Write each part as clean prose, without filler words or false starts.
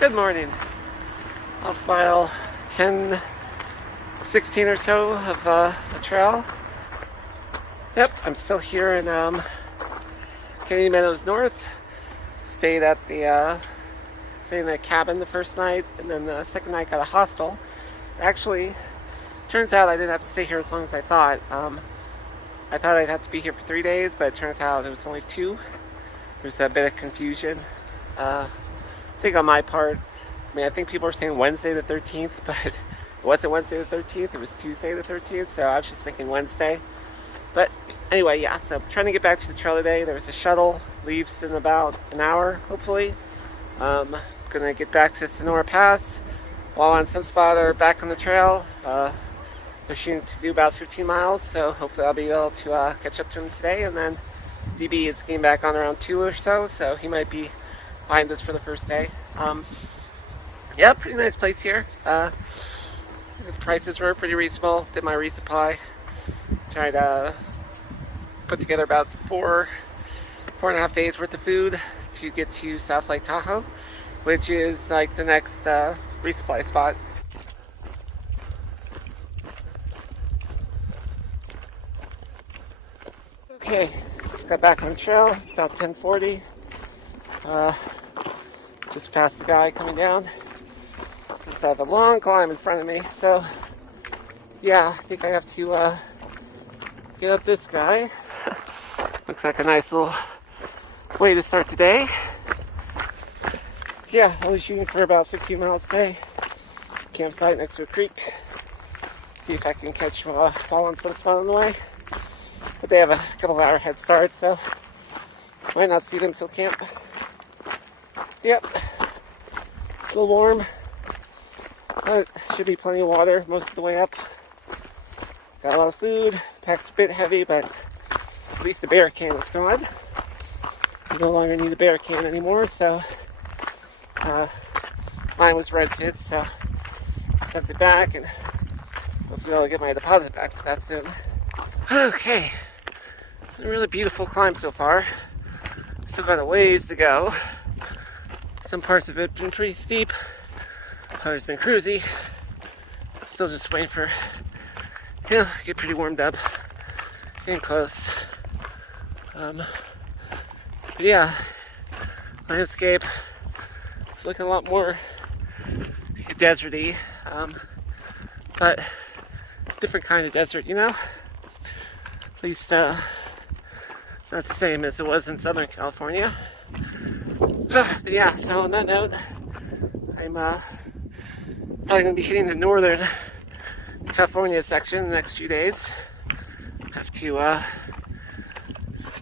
Good morning. Off mile 10, 16 or so of the trail. Yep, I'm still here in Kennedy Meadows North. Stayed in a cabin the first night, and then the second night got a hostel. Actually, turns out I didn't have to stay here as long as I thought. I thought I'd have to be here for 3 days, but it turns out it was only 2. There's a bit of confusion. I think on my part, I think people were saying Wednesday the 13th, but it wasn't Wednesday the 13th, it was Tuesday the 13th, so I was just thinking Wednesday. But anyway, yeah, so I'm trying to get back to the trail today. There's a shuttle, leaves in about an hour, hopefully. Gonna get back to Sonora Pass while on Sunspotter back on the trail. They're shooting to do about 15 miles, so hopefully I'll be able to catch up to him today. And then DB is getting back on around 2 or so he might be behind us for the first day. Yeah, pretty nice place here. The prices were pretty reasonable. Did my resupply. Tried to put together about 4.5 days worth of food to get to South Lake Tahoe, which is like the next resupply spot. Okay, just got back on the trail, about 10:40. Just passed a guy coming down. Since I have a long climb in front of me, so yeah, I think I have to get up this guy. Looks like a nice little way to start the day. Yeah, I was shooting for about 15 miles a day. Campsite next to a creek. See if I can catch fallen sunspot on the way. But they have a couple hour head start, so might not see them till camp. Yep, a little warm, but should be plenty of water most of the way up. Got a lot of food. Pack's a bit heavy, but at least the bear can is gone. I no longer need the bear can anymore, so mine was rented, so I sent it back, and hopefully I'll get my deposit back for that soon. Okay, a really beautiful climb so far. Still got a ways to go. Some parts of it have been pretty steep, others been cruisy. Still just waiting for, get pretty warmed up. Getting close. But yeah, landscape is looking a lot more deserty, but different kind of desert, At least not the same as it was in Southern California. But yeah, so on that note, I'm probably going to be hitting the Northern California section in the next few days. Have to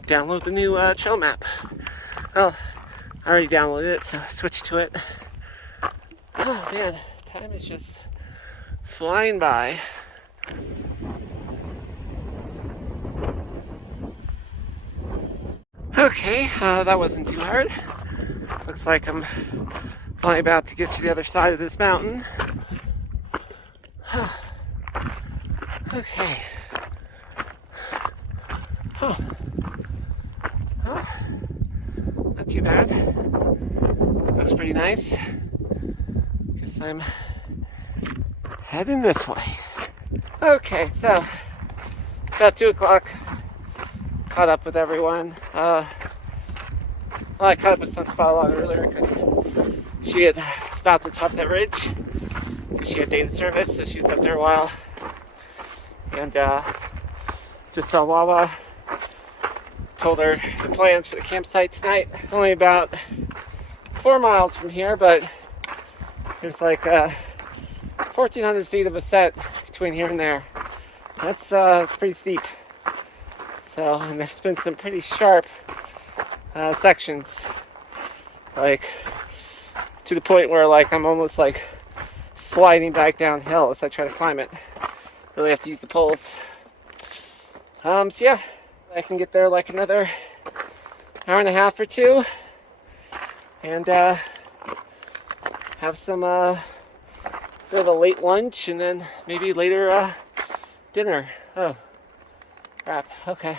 download the new trail map. Well, I already downloaded it, so I switched to it. Oh man, time is just flying by. Okay, that wasn't too hard. Looks like I'm finally about to get to the other side of this mountain. Okay. Oh. Well, not too bad. Looks pretty nice. Guess I'm heading this way. Okay, so about 2 o'clock. Caught up with everyone. I caught up with Sunspot a lot earlier because she had stopped at top of that ridge because she had data service, so she was up there a while. And just saw Wawa. Told her the plans for the campsite tonight. Only about 4 miles from here, but there's like 1,400 feet of ascent between here and there. That's it's pretty steep. So, and there's been some pretty sharp sections, like to the point where like I'm almost like sliding back downhill as I try to climb it. Really have to use the poles. So yeah, I can get there like another hour and a half or 2, and have some bit of a late lunch, and then maybe later dinner. Oh. Crap, okay.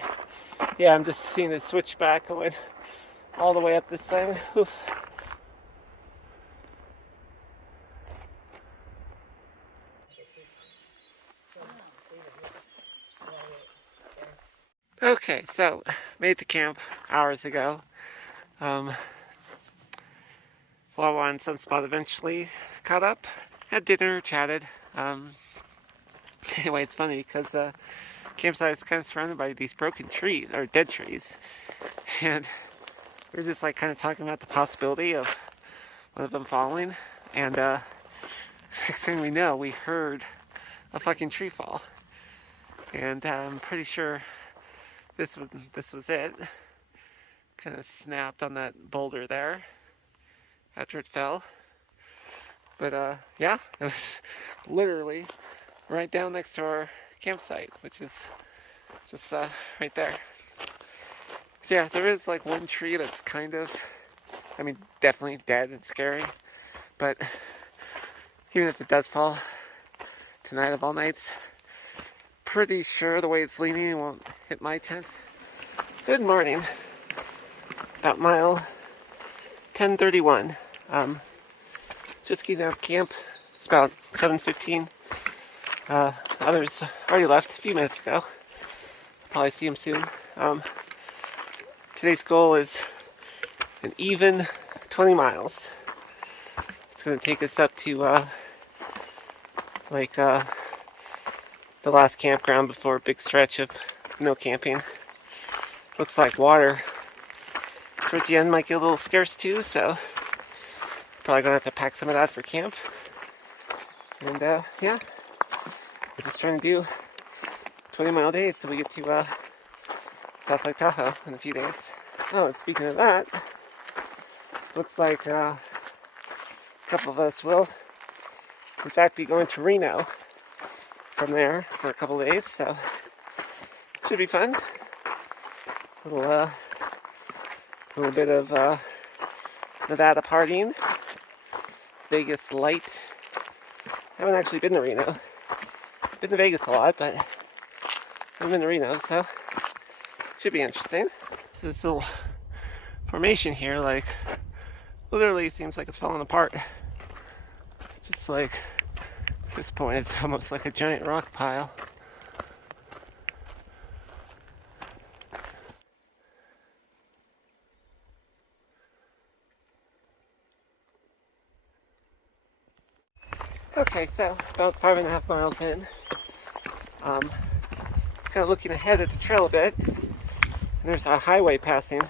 Yeah, I'm just seeing the switchback going all the way up this thing. Oof. Okay, so made the camp hours ago. Wawa and Sunspot eventually caught up, had dinner, chatted. Anyway, it's funny because the campsite is kind of surrounded by these broken trees, or dead trees. And we were just like kind of talking about the possibility of one of them falling. And next thing we know, we heard a fucking tree fall. And I'm pretty sure this was it. Kind of snapped on that boulder there after it fell. But yeah, it was literally right down next to our campsite, which is just right there. So yeah, there is like one tree that's kind of, I mean, definitely dead and scary. But even if it does fall tonight of all nights, pretty sure the way it's leaning, it won't hit my tent. Good morning. About mile 1031. Just getting out of camp. It's about 7:15. Others already left a few minutes ago. Probably see them soon. Today's goal is an even 20 miles. It's going to take us up to the last campground before a big stretch of no camping. Looks like water towards the end might get a little scarce too, so probably gonna have to pack some of that for camp. And yeah, we're just trying to do 20-mile days till we get to South Lake Tahoe in a few days. Oh, and speaking of that, looks like a couple of us will in fact be going to Reno from there for a couple of days, so should be fun. Little bit of Nevada partying, Vegas light. Haven't actually been to Reno. Been to Vegas a lot, but haven't been to Reno, so should be interesting. So this little formation here, like, literally seems like it's falling apart. Just like, at this point, it's almost like a giant rock pile. Okay, so about 5.5 miles in. It's kind of looking ahead at the trail a bit. And there's a highway passing,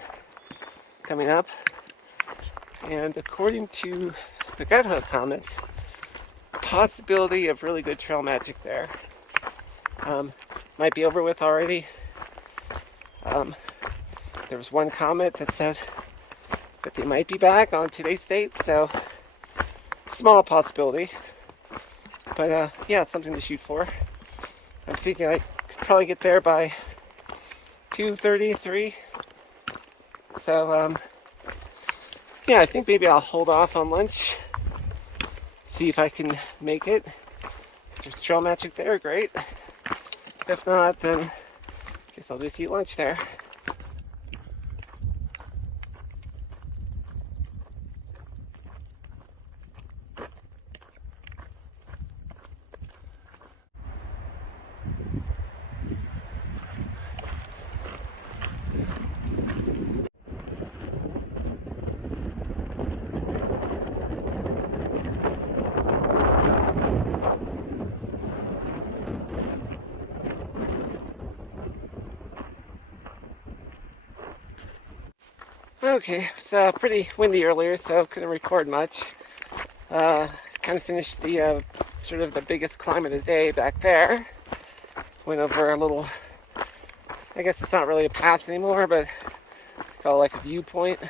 coming up. And according to the GitHub comments, possibility of really good trail magic there. Might be over with already. There was one comment that said that they might be back on today's date, so small possibility. But yeah, it's something to shoot for. I'm thinking I could probably get there by 2:30, 3. So yeah, I think maybe I'll hold off on lunch. See if I can make it. If there's trail magic there, great. If not, then I guess I'll just eat lunch there. Okay, it's pretty windy earlier, so couldn't record much. Kind of finished the sort of the biggest climb of the day back there. Went over a little, I guess it's not really a pass anymore, but it's called like a viewpoint.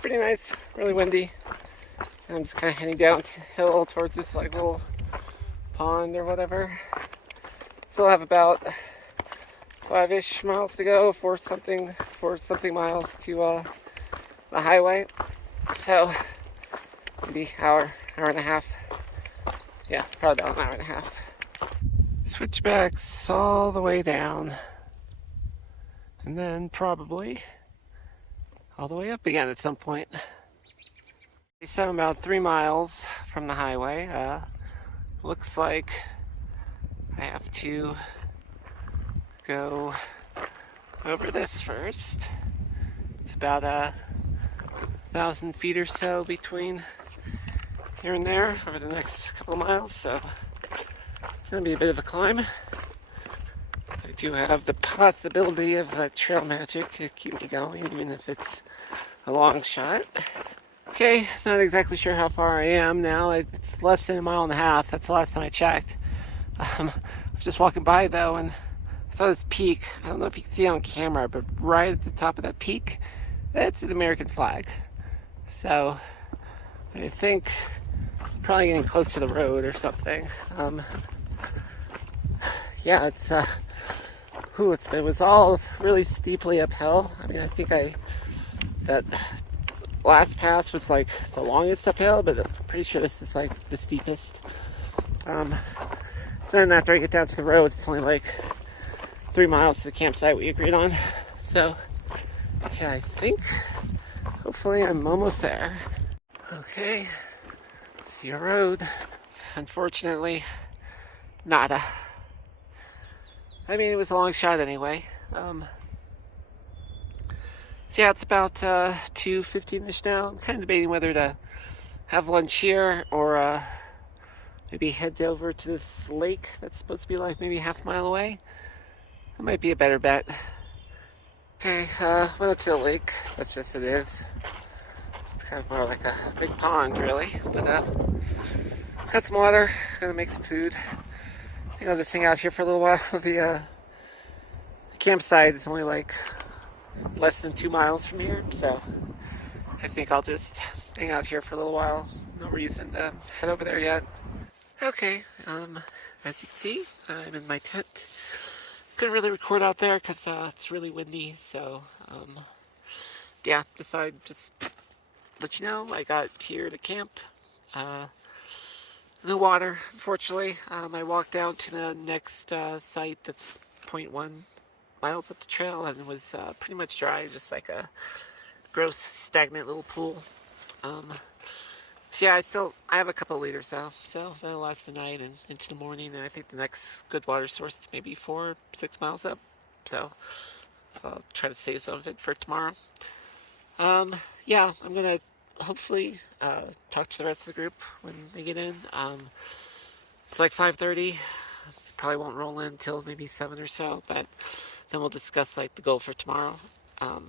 Pretty nice, really windy. I'm just kind of heading downhill towards this like little pond or whatever. Still have about 5-ish miles to go, 4 something miles to the highway. So maybe hour and a half. Yeah, probably about an hour and a half. Switchbacks all the way down, and then probably all the way up again at some point. So I'm about 3 miles from the highway. Looks like I have to go over this first. It's about 1,000 feet or so between here and there over the next couple of miles, so it's going to be a bit of a climb. I do have the possibility of trail magic to keep me going, even if it's a long shot. Okay, not exactly sure how far I am now. It's less than 1.5 miles. That's the last time I checked. I was just walking by though, and I saw this peak. I don't know if you can see it on camera, but right at the top of that peak, that's an American flag. So I think probably getting close to the road or something. Yeah, it was all really steeply uphill. I mean, I think that last pass was like the longest uphill, but I'm pretty sure this is like the steepest. Then after I get down to the road, it's only like 3 miles to the campsite we agreed on. So yeah, I think hopefully I'm almost there. Okay, see a road. Unfortunately, nada. I mean, it was a long shot anyway. So yeah, it's about 2:15ish now. I'm kind of debating whether to have lunch here or maybe head over to this lake that's supposed to be like maybe half a mile away. That might be a better bet. Okay, went up to the lake. That's just it is. It's kind of more like a big pond, really. But got some water. Gonna make some food. I think I'll just hang out here for a little while. The campsite is only like less than 2 miles from here, so I think I'll just hang out here for a little while. No reason to head over there yet. Okay, as you can see, I'm in my tent. Couldn't really record out there because it's really windy, so yeah, decided just let you know I got here to camp. No water, unfortunately. I walked down to the next site that's 0.1 miles up the trail, and it was pretty much dry, just like a gross, stagnant little pool. So yeah, I have a couple of liters though, so that'll last the night and into the morning, and I think the next good water source is maybe 4 or 6 miles up, so I'll try to save some of it for tomorrow. Yeah, I'm gonna hopefully talk to the rest of the group when they get in. It's like 5:30. Probably won't roll in until maybe 7 or so, but then we'll discuss like the goal for tomorrow. I'm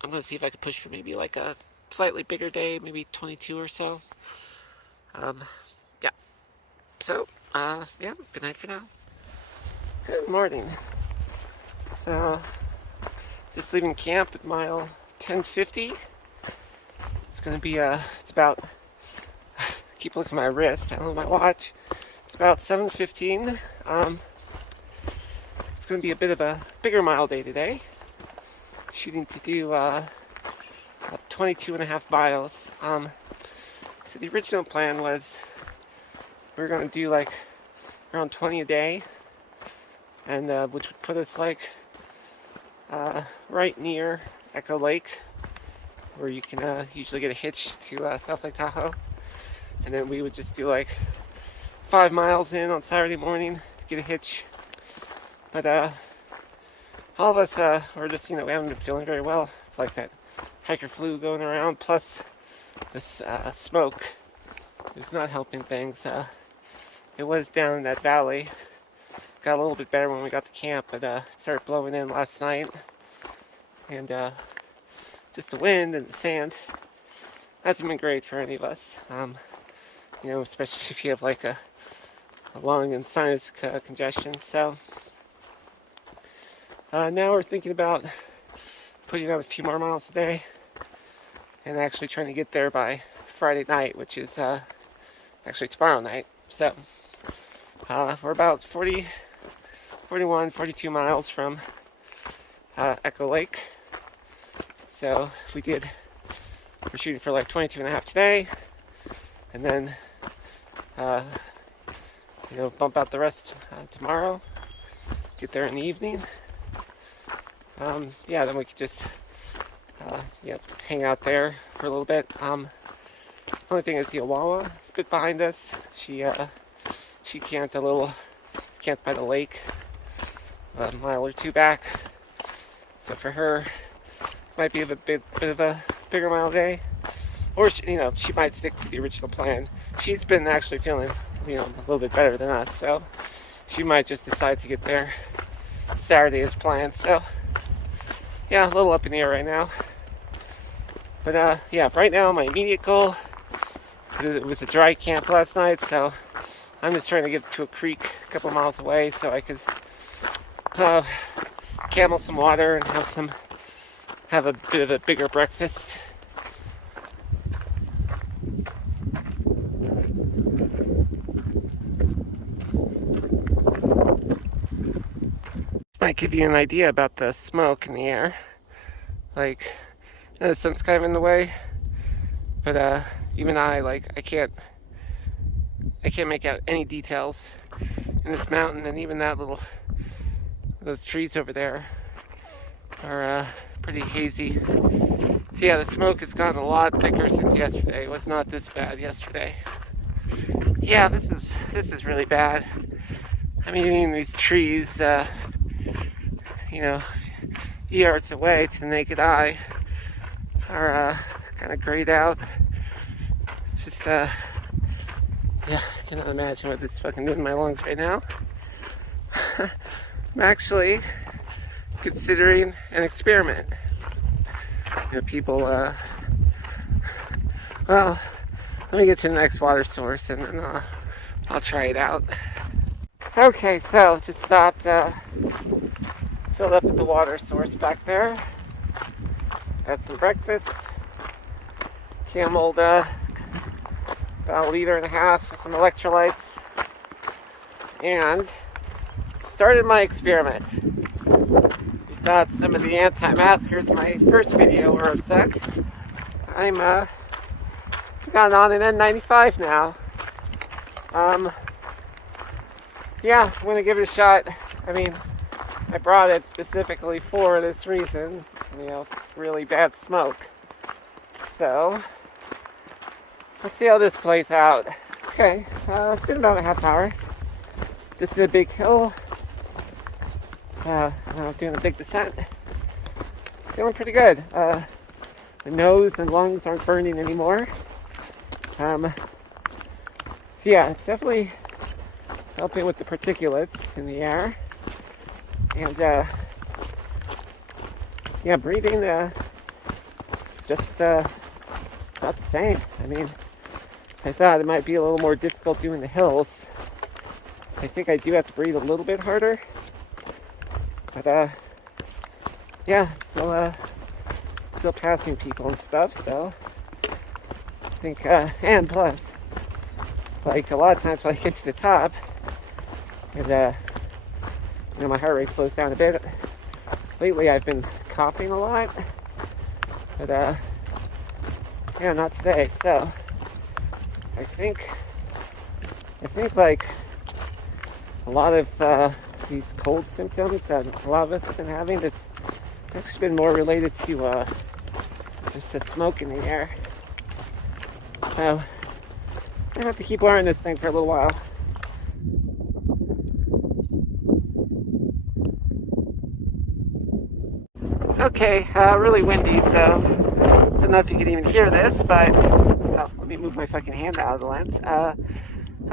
gonna see if I can push for maybe like a slightly bigger day, maybe 22 or so. Yeah. So, yeah, good night for now. Good morning. So, just leaving camp at mile 1050. It's gonna be, it's about, keep looking at my wrist, I don't know my watch. It's about 7:15. It's gonna be a bit of a bigger mile day today. Shooting to do, 22.5 miles. So the original plan was we were going to do like around 20 a day, and which would put us like right near Echo Lake, where you can usually get a hitch to South Lake Tahoe, and then we would just do like 5 miles in on Saturday morning, get a hitch. But all of us were just, we haven't been feeling very well. It's like that hiker flu going around, plus this smoke is not helping things. It was down in that valley. Got a little bit better when we got to camp, but it started blowing in last night. And just the wind and the sand hasn't been great for any of us. Especially if you have like a lung and sinus congestion. So now we're thinking about putting on a few more miles a day and actually trying to get there by Friday night, which is actually tomorrow night. So we're about 41, 42 miles from Echo Lake. So we're shooting for like 22.5 today, and then bump out the rest tomorrow, get there in the evening. Yeah, then we could just hang out there for a little bit. Only thing is Wawa is a bit behind us. She camped by the lake, a mile or two back. So for her, might be a bit of a bigger mile day. Or, she might stick to the original plan. She's been actually feeling, a little bit better than us. So she might just decide to get there Saturday as planned. So, yeah, a little up in the air right now. But, yeah, right now my immediate goal, it was a dry camp last night, so I'm just trying to get to a creek a couple miles away so I could camel some water and have a bit of a bigger breakfast. Might give you an idea about the smoke in the air. Like, the sun's kind of in the way, but even I can't make out any details in this mountain, and even those trees over there are pretty hazy. So yeah, the smoke has gotten a lot thicker since yesterday. It was not this bad yesterday. Yeah, this is really bad. I mean, these trees, yards away to the naked eye are kind of grayed out. It's just, yeah, I cannot imagine what this is fucking doing in my lungs right now. I'm actually considering an experiment. People, well, let me get to the next water source and then I'll try it out. Okay, so just stopped, filled up at the water source back there. Had some breakfast. Cameled about 1.5 liters of some electrolytes. And started my experiment. We thought some of the anti-maskers in my first video were upset. I'm got on an N95 now. Yeah, I'm gonna give it a shot. I mean, I brought it specifically for this reason. It's really bad smoke. So, let's see how this plays out. Okay, it's been about a half hour. This is a big hill. I'm doing a big descent. Feeling pretty good. The nose and lungs aren't burning anymore. Yeah, it's definitely helping with the particulates in the air. And, yeah, breathing, just, about the same. I mean, I thought it might be a little more difficult doing the hills. I think I do have to breathe a little bit harder. But, yeah, still passing people and stuff, so I think, and plus, like, a lot of times when I get to the top, and, my heart rate slows down a bit. Lately I've been coughing a lot, but yeah, not today. So I think like a lot of these cold symptoms that a lot of us have been having, it's actually been more related to just the smoke in the air. So I have to keep wearing this thing for a little while. Okay, really windy, so I don't know if you can even hear this, but let me move my fucking hand out of the lens.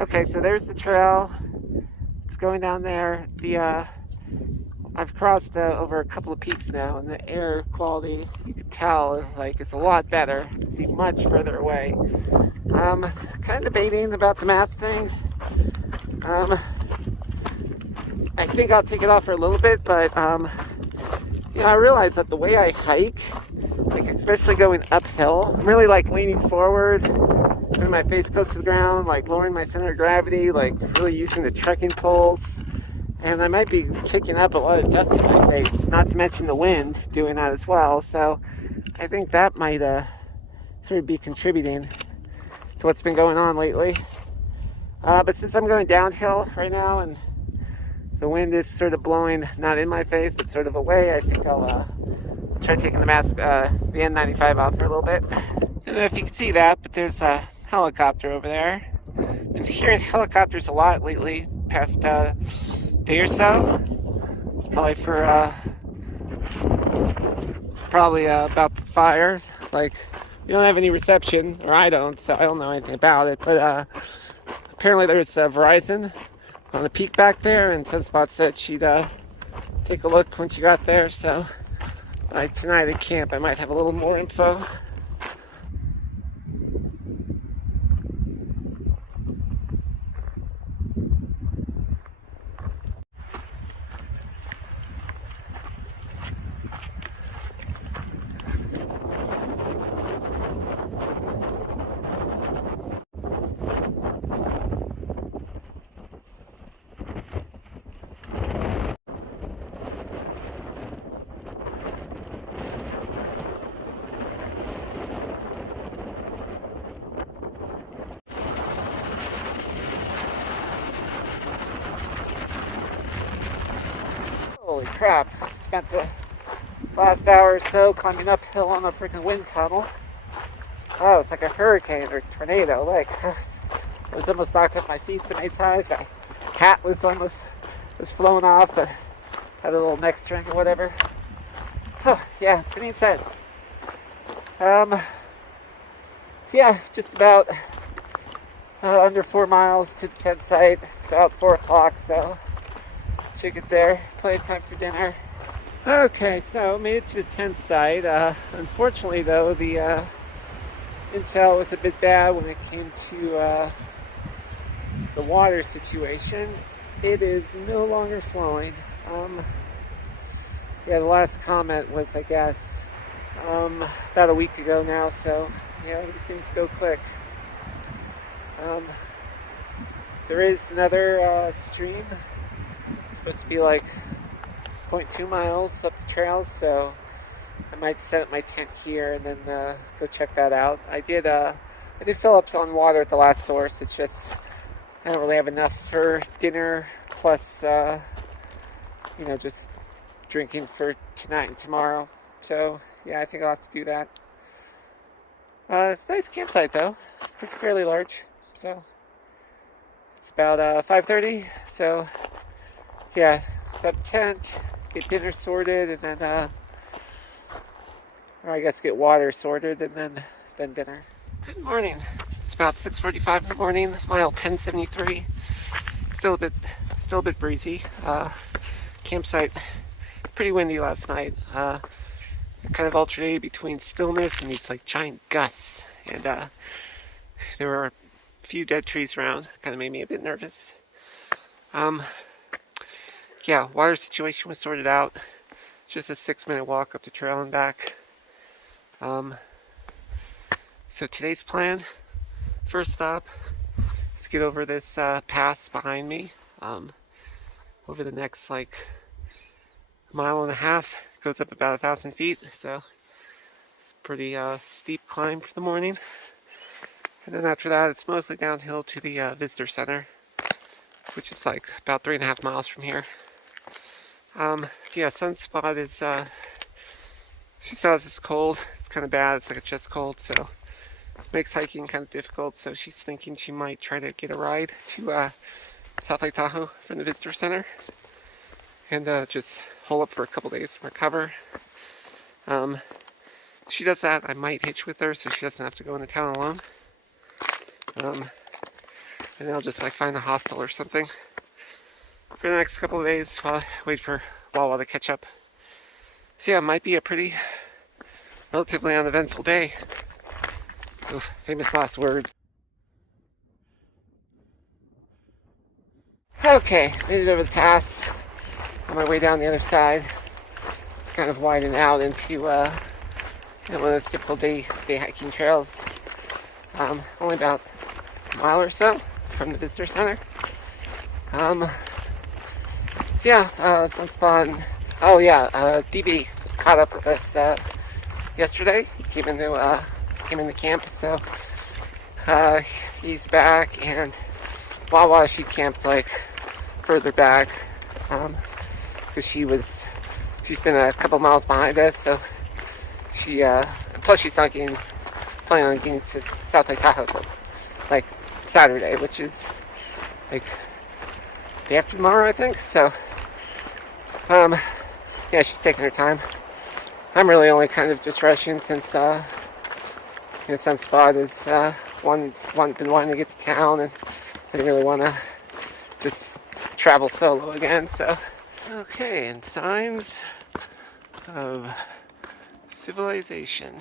Okay, so there's the trail. It's going down there. I've crossed over a couple of peaks now, and the air quality, you can tell, like, it's a lot better. You can see much further away. Kind of debating about the mask thing. I think I'll take it off for a little bit, but I realize that the way I hike, like especially going uphill, I'm really like leaning forward, putting my face close to the ground, like lowering my center of gravity, like really using the trekking poles. And I might be kicking up a lot of dust in my face, not to mention the wind doing that as well. So I think that might sort of be contributing to what's been going on lately. But since I'm going downhill right now and the wind is sort of blowing, not in my face, but sort of away, I think I'll try taking the mask, the N95 off for a little bit. I don't know if you can see that, but there's a helicopter over there. Been hearing helicopters a lot lately, past day or so. It's probably for about the fires. Like, we don't have any reception, or I don't, so I don't know anything about it. But apparently there's Verizon on the peak back there, and Sunspot said she'd take a look when she got there. So tonight at camp, I might have a little more info. Holy crap, spent the last hour or so climbing uphill on a freaking wind tunnel. Oh, it's like a hurricane or tornado. Like, I was almost knocked off my feet so many times. My hat was flown off, but had a little neck string or whatever. Oh, yeah, pretty intense. Yeah, just about under 4 miles to the tent site. It's about 4 o'clock, so should get there. Plenty of time for dinner. Okay, so made it to the tent site. Unfortunately, though, the intel was a bit bad when it came to the water situation. It is no longer flowing. Yeah, the last comment was, I guess, about a week ago now, so yeah, these things go quick. There is another stream. It's supposed to be like 0.2 miles up the trail, so I might set up my tent here and then go check that out. I did fill up on water at the last source. It's just I don't really have enough for dinner, plus just drinking for tonight and tomorrow. So yeah, I think I'll have to do that. It's a nice campsite though. It's fairly large, so it's about 5:30. So yeah, set up tent, get dinner sorted, and then or I guess get water sorted, and then dinner. Good morning. It's about 6:45 in the morning. Mile 1073. Still a bit breezy. Campsite pretty windy last night. Kind of alternated between stillness and these like giant gusts, and there were a few dead trees around. Kind of made me a bit nervous. Yeah, water situation was sorted out. Just a 6-minute walk up the trail and back. So today's plan, first stop, is get over this pass behind me. Over the next like mile and a half, goes up about 1,000 feet, so pretty steep climb for the morning. And then after that, it's mostly downhill to the visitor center, which is like about 3.5 miles from here. Yeah, Sunspot is, she says it's cold. It's kind of bad. It's like a chest cold, so it makes hiking kind of difficult. So she's thinking she might try to get a ride to South Lake Tahoe from the visitor center and just hole up for a couple days and recover. She does that. I might hitch with her so she doesn't have to go into town alone. And I'll just like find a hostel or something for the next couple of days while I wait for Wawa to catch up. So yeah, it might be a pretty relatively uneventful day. Oof, famous last words. Okay, made it over the pass. On my way down the other side. It's kind of widening out into one of those typical day hiking trails. Only about a mile or so from the visitor center. Yeah, Sunspot. Oh yeah, DB caught up with us yesterday. He came into camp, so he's back, and Wawa, she camped like further back because she's been a couple miles behind us, so she plus she's not planning on getting to South Lake Tahoe till like Saturday, which is like day after tomorrow, I think. So Yeah, she's taking her time. I'm really only kind of just rushing since Sunspot is been wanting to get to town, and I didn't really want to just travel solo again. So, okay, and signs of civilization.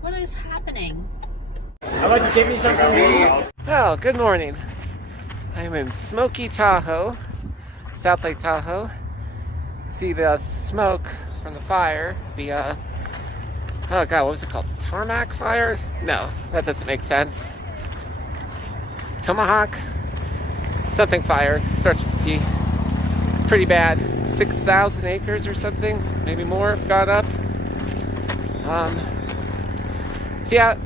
What is happening? How about you give me something? Oh, good morning. I'm in smoky Tahoe, South Lake Tahoe. See the smoke from the fire. Oh god, what was it called? The Tamarack Fire? No, that doesn't make sense. Tomahawk? Something fire. Starts with T. Pretty bad. 6,000 acres or something. Maybe more if got up. Yeah,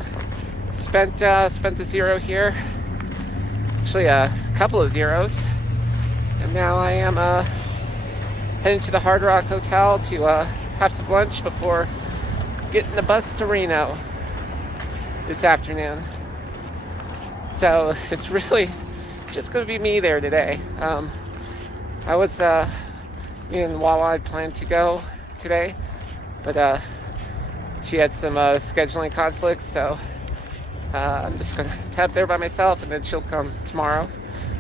spent the zero here. Actually, a couple of zeros. And now I am heading to the Hard Rock Hotel to have some lunch before getting the bus to Reno this afternoon. So it's really just going to be me there today. I was me and Wawa had planned to go today, but she had some scheduling conflicts, so I'm just going to head there by myself, and then she'll come tomorrow.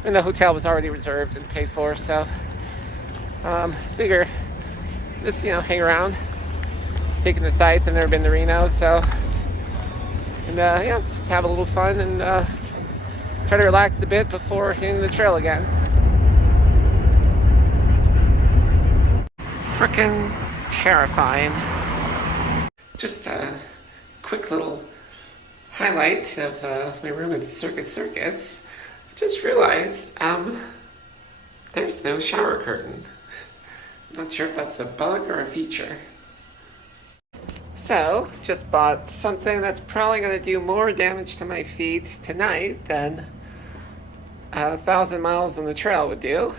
And the hotel was already reserved and paid for, so figure just, hang around, taking the sights. I've never been to Reno, so, and yeah, just have a little fun and try to relax a bit before hitting the trail again. Frickin' terrifying. Just a quick little highlight of my room at the Circus. I just realized there's no shower curtain. I'm not sure if that's a bug or a feature. So, just bought something that's probably going to do more damage to my feet tonight than 1,000 miles on the trail would do.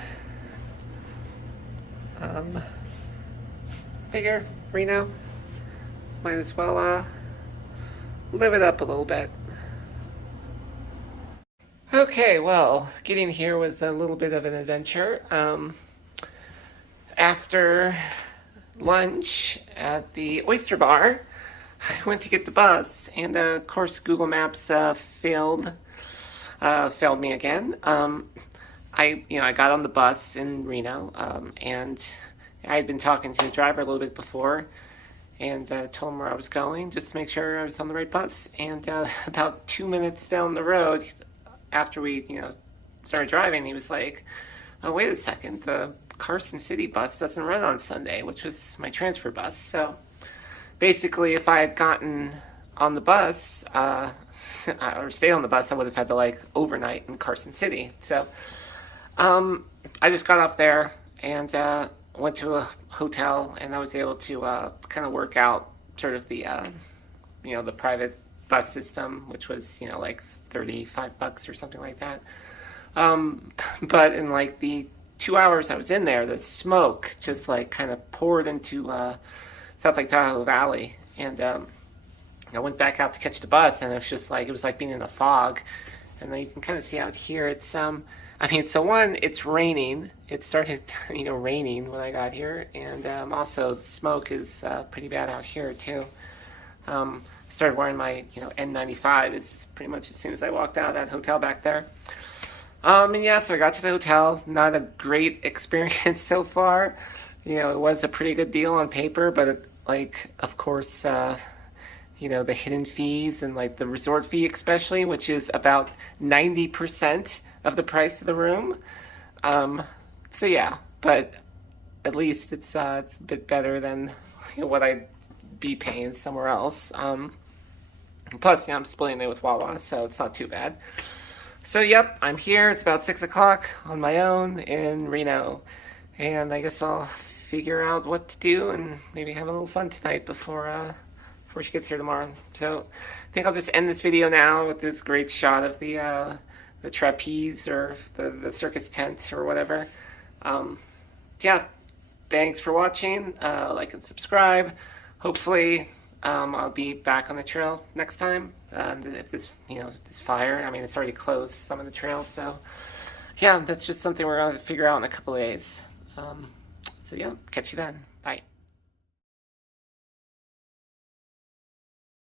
Figure, Reno, might as well live it up a little bit. Okay, well, getting here was a little bit of an adventure. After lunch at the Oyster Bar, I went to get the bus, and of course Google Maps failed me again. I got on the bus in Reno, and I had been talking to the driver a little bit before, and told him where I was going, just to make sure I was on the right bus. And about 2 minutes down the road, after we, started driving, he was like, "Oh, wait a second, the Carson City bus doesn't run on Sunday," which was my transfer bus. So basically, if I had gotten on the bus, or stayed on the bus, I would have had to overnight in Carson City. So I just got off there and went to a hotel, and I was able to kind of work out sort of the the private bus system, which was like $35 or something like that. But in the 2 hours I was in there, the smoke just kind of poured into South Lake Tahoe Valley, and I went back out to catch the bus, and it was like being in a fog. And then you can kind of see out here, it's it's raining. It started raining when I got here, and also the smoke is pretty bad out here too. Started wearing my N95 is pretty much as soon as I walked out of that hotel back there. And yeah, so I got to the hotel. Not a great experience so far. It was a pretty good deal on paper, but of course, the hidden fees and the resort fee especially, which is about 90% of the price of the room. So yeah, but at least it's a bit better than what I'd be paying somewhere else. Plus, I'm splitting it with Wawa, so it's not too bad. So yep, I'm here. It's about 6 o'clock on my own in Reno, and I guess I'll figure out what to do and maybe have a little fun tonight before she gets here tomorrow. So I think I'll just end this video now with this great shot of the trapeze or the circus tent or whatever. Yeah, thanks for watching. Like and subscribe. Hopefully I'll be back on the trail next time. If this, this fire, I mean, it's already closed some of the trails, so yeah, that's just something we're going to figure out in a couple of days. So yeah, catch you then. Bye.